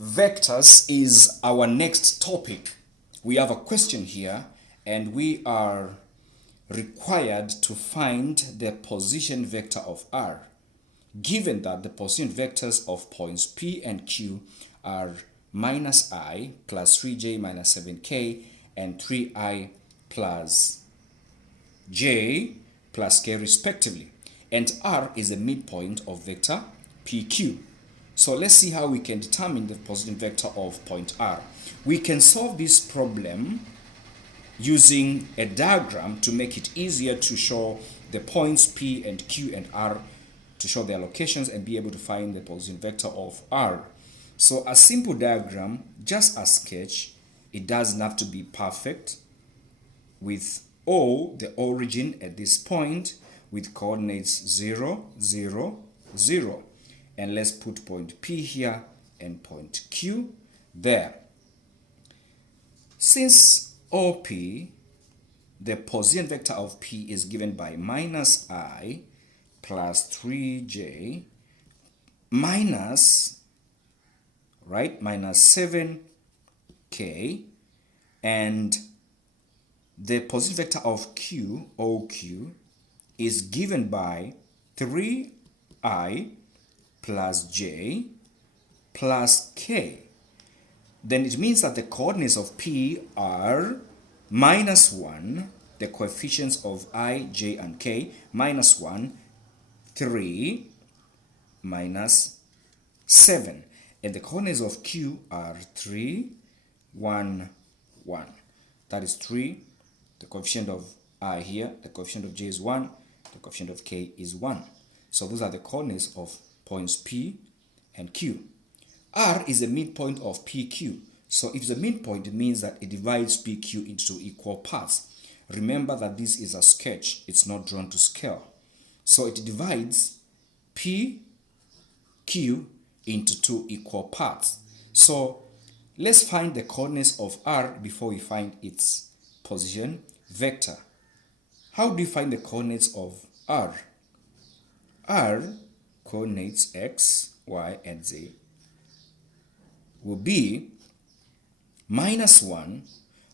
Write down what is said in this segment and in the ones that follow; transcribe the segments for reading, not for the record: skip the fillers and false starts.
Vectors is our next topic. We have a question here and we are required to find the position vector of R. Given that the position vectors of points P and Q are minus I plus 3j minus 7k and 3i plus j plus k respectively, and R is the midpoint of vector PQ. So let's see how we can determine the position vector of point R. We can solve this problem using a diagram to make it easier to show the points P and Q and R, to show their locations and be able to find the position vector of R. So a simple diagram, just a sketch, it doesn't have to be perfect, with O, the origin at this point, with coordinates 0, 0, 0. And let's put point P here and point Q there. Since OP, the position vector of P is given by minus I plus 3j minus 7k, and the position vector of Q, OQ, is given by 3i plus j plus k. Then it means that the coordinates of P are minus 1, the coefficients of I, j, and k, minus 1, 3, minus 7. And the coordinates of Q are 3, 1, 1. That is 3. The coefficient of I here, the coefficient of j is 1, the coefficient of k is 1. So those are the coordinates of points P and Q. R is the midpoint of PQ. So if it's a midpoint, it means that it divides PQ into two equal parts. Remember that this is a sketch, it's not drawn to scale. So it divides PQ into two equal parts. So let's find the coordinates of R before we find its position vector. How do you find the coordinates of R? R coordinates x, y, and z will be minus 1.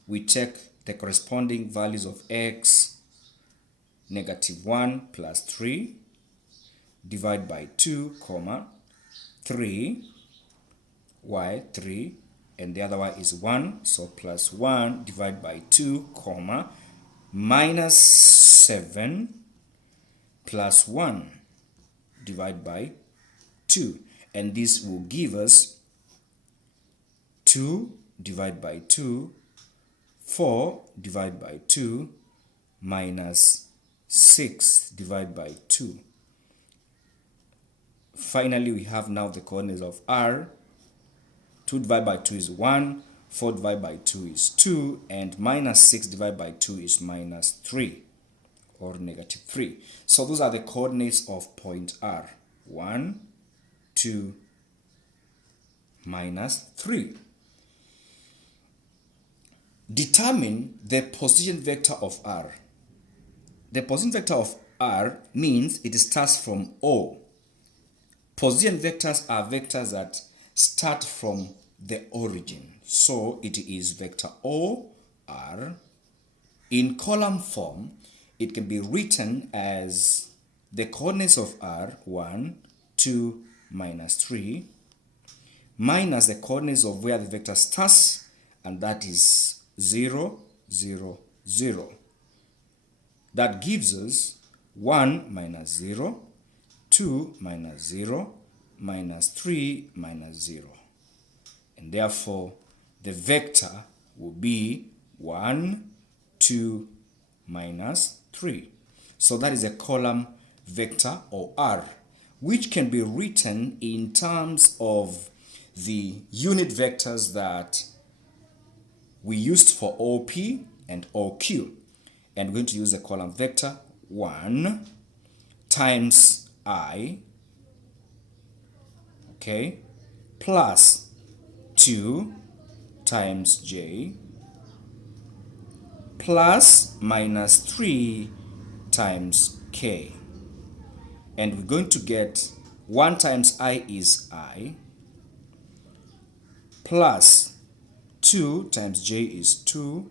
We take the corresponding values of x, negative 1 plus 3, divide by 2, comma, 3, y, 3, and the other one is 1, so plus 1, divide by 2, comma, minus 7, plus 1, divide by 2. And this will give us 2 divided by 2, 4 divided by 2, minus 6 divided by 2. Finally, we have now the coordinates of R. 2 divided by 2 is 1, 4 divided by 2 is 2, and minus 6 divided by 2 is minus 3, or negative 3. So those are the coordinates of point R. 1, 2, minus 3. Determine the position vector of R. The position vector of R means it starts from O. Position vectors are vectors that start from the origin. So it is vector O, R. In column form, it can be written as the coordinates of R, 1, 2, minus 3, minus the coordinates of where the vector starts, and that is 0, 0, 0. That gives us 1 minus 0, 2 minus 0, minus 3 minus 0. And therefore, the vector will be 1, 2, minus 3. So that is a column vector, or R, which can be written in terms of the unit vectors that we used for OP and OQ. And we're going to use a column vector 1 times I, okay, plus 2 times j, plus minus 3 times k. And we're going to get 1 times I is I, plus 2 times j is 2j,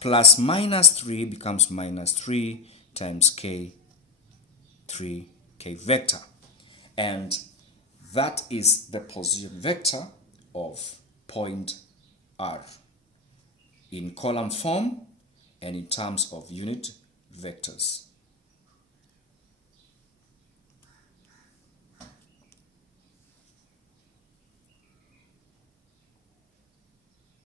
plus minus 3 becomes minus 3 times k, 3k vector. And that is the position vector of point R in column form and in terms of unit vectors.